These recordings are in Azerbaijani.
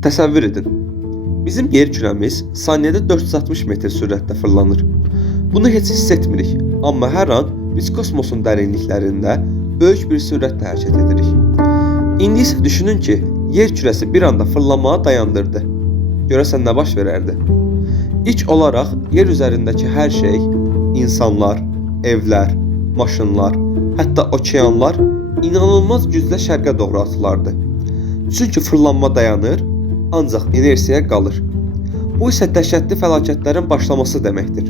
Təsəvvür edin. Bizim yer kürəmiz saniyədə 460 metr sürətlə fırlanır. Bunu heç hiss etmirik, amma hər an biz kosmosun dərinliklərində böyük bir sürətlə hərəkət edirik. İndi isə düşünün ki, yer kürəsi bir anda fırlanmağı dayandırdı. Görəsən nə baş verərdi? İlk olaraq yer üzərindəki hər şey, insanlar, evlər, maşınlar, hətta okeanlar inanılmaz güclə şərqə doğru atılardı. Çünki fırlanma dayanır, ancaq inersiyaya qalır. Bu isə dəhşətli fəlakətlərin başlaması deməkdir.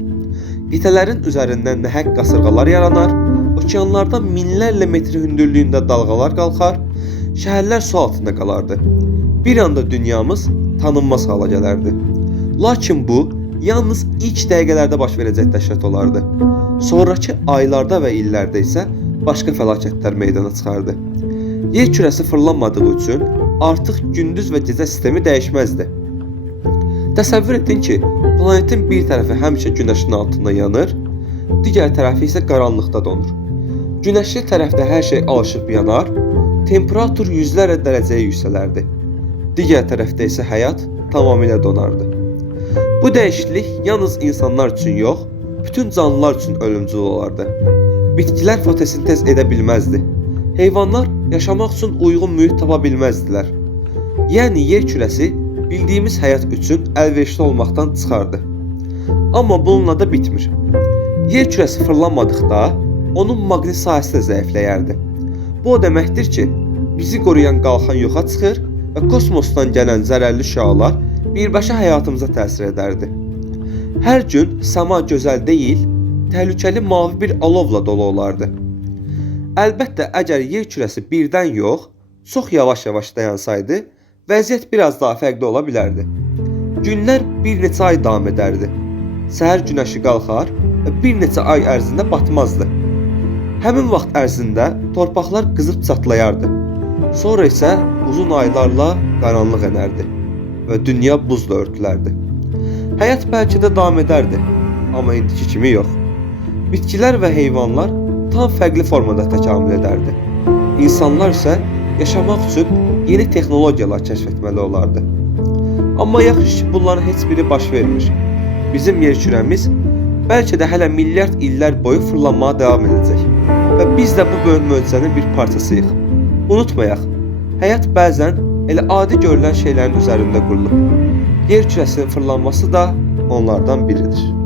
Qitələrin üzərindən nəhəng qasırğalar yaranar, okeanlarda minlərlə metr hündürlüyündə dalğalar qalxar, şəhərlər su altında qalardı. Bir anda dünyamız tanınmaz hala gələrdi. Lakin bu, yalnız ilk dəqiqələrdə baş verəcək dəhşət olardı. Sonrakı aylarda və illərdə isə başqa fəlakətlər meydana çıxardı. Yer kürəsi fırlanmadığı üçün artıq gündüz və gecə sistemi dəyişməzdi. Təsəvvür edin ki, planetin bir tərəfi həmişə günəşin altında yanır, digər tərəfi isə qaranlıqda donur. Günəşli tərəfdə hər şey alışıb yanar, temperatur yüzlərlə dərəcəyə yüksələrdi. Digər tərəfdə isə həyat tamamilə donardı. Bu dəyişiklik yalnız insanlar üçün yox, bütün canlılar üçün ölümcül olardı. Bitkilər fotosintez edə bilməzdi. Heyvanlar yaşamaq üçün uyğun mühit tapa bilməzdilər. Yəni yer kürəsi bildiyimiz həyat üçün əlverişli olmaqdan çıxardı. Amma bununla da bitmir. Yer kürəsi fırlanmadıqda onun maqnit sahəsi də zəifləyərdi. Bu o deməkdir ki, bizi qoruyan qalxan yoxa çıxır və kosmosdan gələn zərərli şüalar birbaşa həyatımıza təsir edərdi. Hər gün səma gözəl deyil, təhlükəli mavi bir alovla dolu olardı. Əlbəttə, əgər yer kürəsi birdən yox, çox yavaş-yavaş dayansaydı, vəziyyət biraz daha fərqli ola bilərdi. Günlər bir neçə ay davam edərdi. Səhər günəşi qalxar və bir neçə ay ərzində batmazdı. Həmin vaxt ərzində torpaqlar qızıb çatlayardı. Sonra isə uzun aylarla qaranlıq enərdi və dünya buzla örtülərdi. Həyat bəlkə də davam edərdi, amma indiki kimi yox. Bitkilər və heyvanlar tam fərqli formada təkamül edərdi. İnsanlar isə yaşamaq üçün yeni texnologiyalar kəşf etməli olardı. Amma yaxşı ki, bunların heç biri baş vermir. Bizim yer kürəmiz bəlkə də hələ milyard illər boyu fırlanmağa davam edəcək və biz də bu böyük möcüzənin bir parçasıyıq. Unutmayaq, həyat bəzən elə adi görülən şeylərin üzərində qurulub. Yer kürəsinin fırlanması da onlardan biridir.